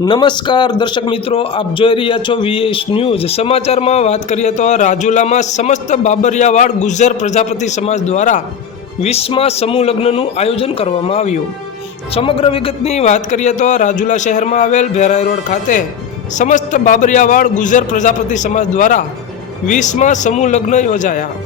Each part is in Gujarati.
નમસ્કાર દર્શક મિત્રો, આપ જોઈ રહ્યા છો વીએસ ન્યૂઝ સમાચારમાં વાત કરીએ તો રાજુલામાં સમસ્ત બાબરિયાવાડ ગુજર પ્રજાપતિ સમાજ દ્વારા વીસમાં સમૂહ લગ્નનું આયોજન કરવામાં આવ્યું. સમગ્ર વિગતની વાત કરીએ તો રાજુલા શહેરમાં આવેલ ભેરાઈ રોડ ખાતે સમસ્ત બાબરિયાવાડ ગુજર પ્રજાપતિ સમાજ દ્વારા વીસમાં સમૂહ લગ્ન યોજાયા.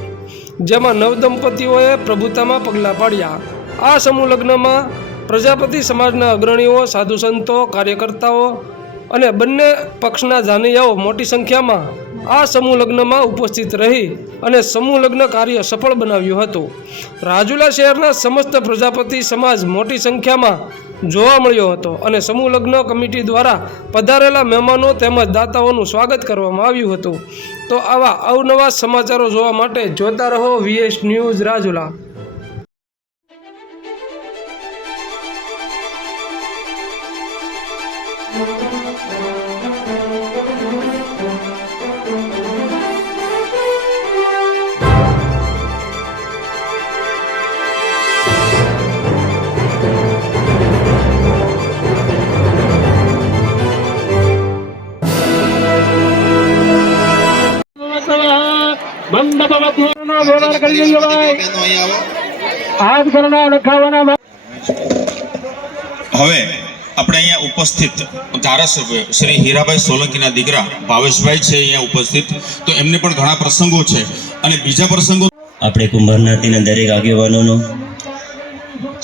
જેમાં નવ દંપતીઓએ પ્રભુતામાં પગલાં પાડ્યા. આ સમૂહ લગ્નમાં પ્રજાપતિ સમાજના અગ્રણીઓ, સાધુ સંતો, કાર્યકર્તાઓ અને બંને પક્ષના જાનૈયાઓ મોટી સંખ્યામાં આ સમૂહ લગ્નમાં ઉપસ્થિત રહી અને સમૂહ લગ્ન કાર્ય સફળ બનાવ્યું હતું. રાજુલા શહેરના સમસ્ત પ્રજાપતિ સમાજ મોટી સંખ્યામાં જોવા મળ્યો હતો અને સમૂહ લગ્ન કમિટી દ્વારા પધારેલા મહેમાનો તેમજ દાતાઓનું સ્વાગત કરવામાં આવ્યું હતું. તો આવા અવનવા સમાચારો જોવા માટે જોતા રહો વીએસ ન્યૂઝ રાજુલા. બંધપવતીઓનો વ્યવહાર કરી લેજો ભાઈ હાથ ઘરના લખાવાના હવે આપણે અહીંયા ઉપસ્થિત ધારાસભ્ય શ્રી હીરાભાઈ સોલંકીના દીકરા ભાવેશભાઈ છે અહીંયા ઉપસ્થિત. તો એમને પણ ઘણા પ્રસંગો છે. અને બીજા પ્રસંગો આપણે કુંભાર દરેક આગેવાનોનો,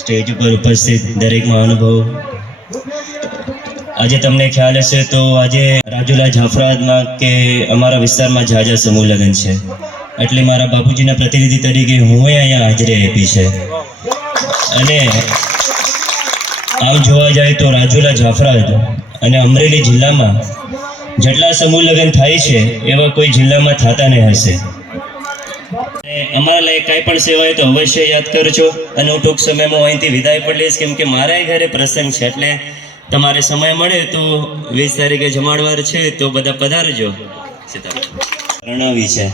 સ્ટેજ ઉપર ઉપસ્થિત દરેક મહાનુભાવો. આજે તમને ખ્યાલ હશે તો આજે રાજુલા જાફરાબાદમાં કે અમારા વિસ્તારમાં ઝાઝા સમૂહ લગ્ન છે. એટલે મારા બાપુજીના પ્રતિનિધિ તરીકે હું અહીંયા હાજરી આપી છે. અને આમ જોવા જાય તો રાજુલા જાફરાબાદ અને અમરેલી જિલ્લામાં જેટલા સમૂહ લગ્ન થાય છે, એવા કોઈ જિલ્લામાં થતા નહીં હશે. અમારા લાયક કાંઈ પણ સેવા હોય તો અવશ્ય યાદ કરજો. અને હું ટૂંક સમયમાં અહીંથી વિદાય પણ લઈશ, કેમ કે મારા ઘરે પ્રસંગ છે, એટલે તમારે સમય મળે તો વીસ તારીખે જમાડવાર છે, તો બધા પધારજો. પ્રણવી છે.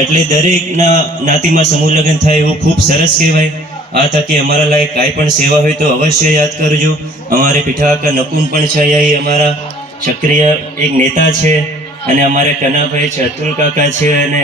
એટલે દરેકના નાતીમાં સમૂહ લગ્ન થાય એવું ખૂબ સરસ કહેવાય. આ તકે અમારા લાયક કાંઈ પણ સેવા હોય તો અવશ્ય યાદ કરજો. અમારે પીઠાકા નકુમ પણ છે એ અમારા સક્રિય એક નેતા છે અને અમારે કનાભાઈ છે, અતુલ કાકા છે અને